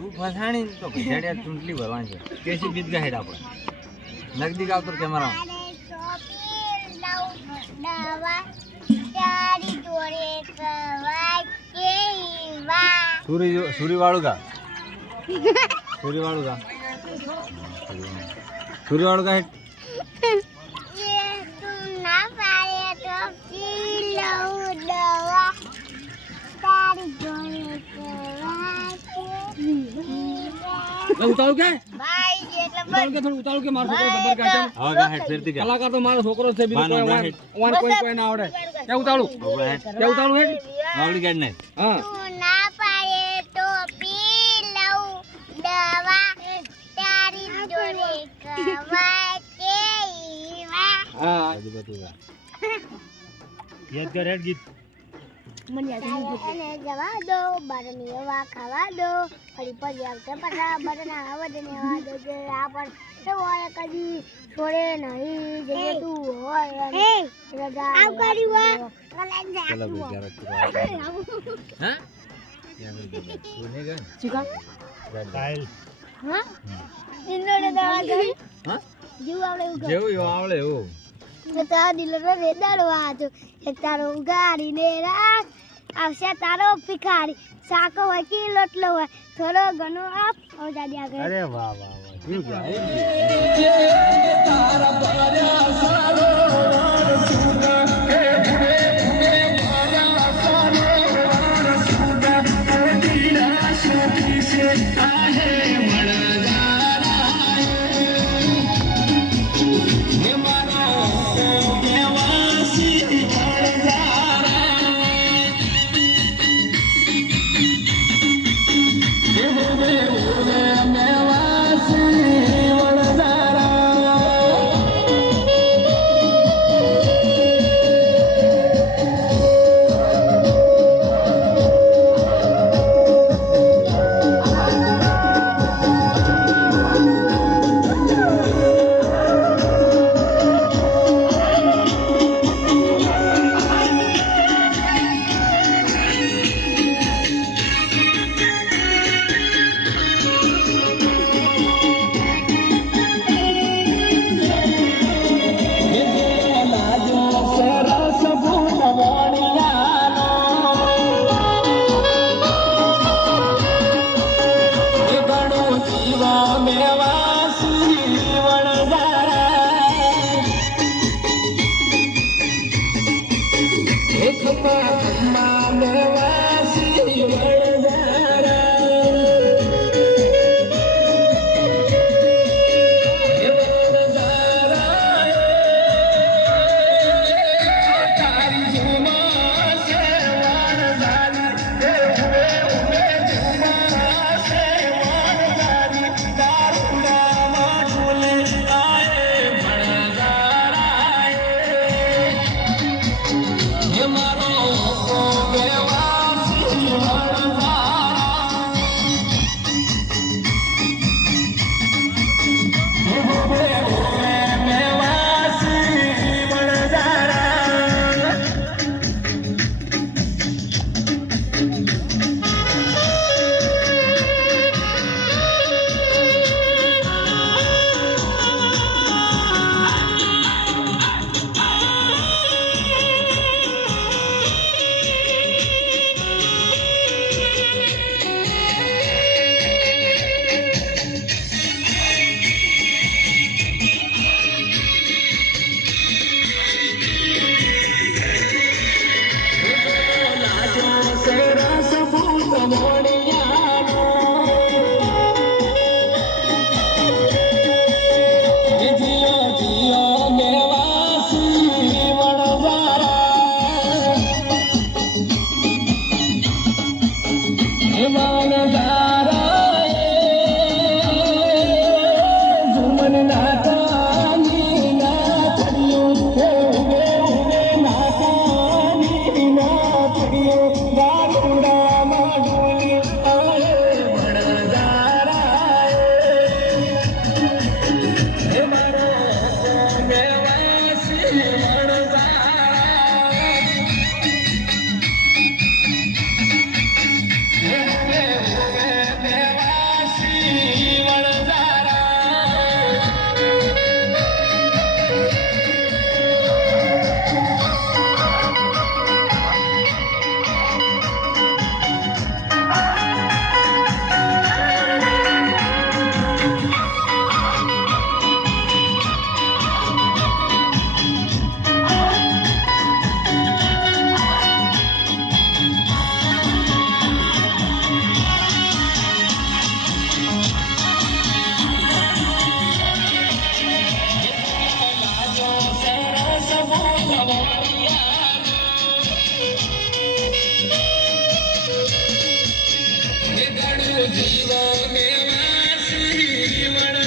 તું ફસાણી તો ઘડિયાળ ચૂંટલી ભરવાની છે કેસી ગીત ગાહેડ આપણે નગદીક આવતો કેમેરા सूरी वाळू का सूरी वाळू का सूरी वाळू का ઉતાળું કે ભાઈ ઉતાળું કે થોડું ઉતાળું કે મારો છોકરો ખબર કાઢે હા ગાહેડ ફેરતી કે કલાકાર તો મારો છોકરો છે બીજું કોઈ ના આવડે કે ઉતાળું હે માવડી ગાડ ને હા યાદ કર હેડ ગીત મને જવા દો બરની હવા ખાવા દો ફરી પછી આવશે પાછા બરના વધને વાદો જે આપણ તો હોય કદી છોડે નહીં જે તું હોય રજા આવ કર્યું ચલો ભાઈ હા કોને ગન ચીકા સ્ટાઇલ હા ઇન્દોડે દવા ગઈ હા જીવ આવડે એવું જેવું યો આવડે એવું તા દિલ રે દડવા જો એક તારો ગાડી ને રાત આવશે તારો ભિખારી સાકો હોય કે લોટલો હોય થોડો ઘણો આપ ઓજા દે આગળ અરે વાહ વાહ વાહ શું કે તારા પાર્યા સારો સુના કે ભૂરે ભૂરે મારા સારો સુના કે દીરા સુખી સે આહે મળદારા હે મારા દેવાસી મળદારા હે હોવે હોવે મેવાસી સરોવર દેવાસી વડ